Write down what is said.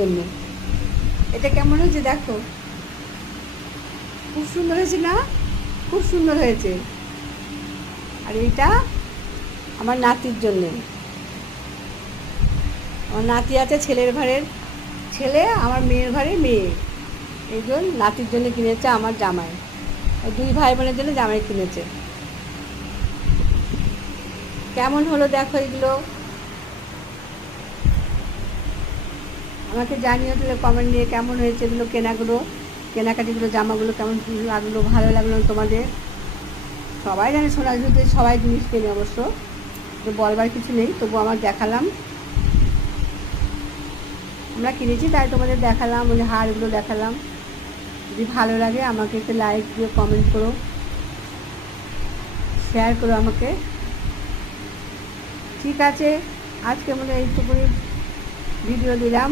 জন্য। এটা কেমন হয়েছে দেখো, খুব সুন্দর হয়েছে না? খুব সুন্দর হয়েছে। আর এটা আমার নাতির জন্যে। আমার নাতি আছে, ছেলের ঘরের ছেলে, আমার মেয়ের ঘরে মেয়ে। এই জন্য নাতির জন্য কিনেছে আমার জামাই। দুই ভাই বোনের জন্য জামাই কিনেছে। কেমন হলো দেখো এগুলো, আমাকে জানিও তাহলে কমেন্ট দিয়ে কেমন হয়েছে এগুলো কেনাকাটিগুলো, জামাগুলো কেমন লাগলো, ভালো লাগলো তোমাদের। সবাই জানে সোনাঝুরিতে সবাই জিনিস কেনে অবশ্য, তো বলবার কিছু নেই, তবু আমার দেখালাম। আমরা কিনেছি তাই তোমাদের দেখালাম, ওই হারগুলো দেখালাম। যদি ভালো লাগে আমাকে একটু লাইক দিও, কমেন্ট করো, শেয়ার করো আমাকে। ঠিক আছে, আজকে মনে এইটুকুনি ভিডিও দিলাম।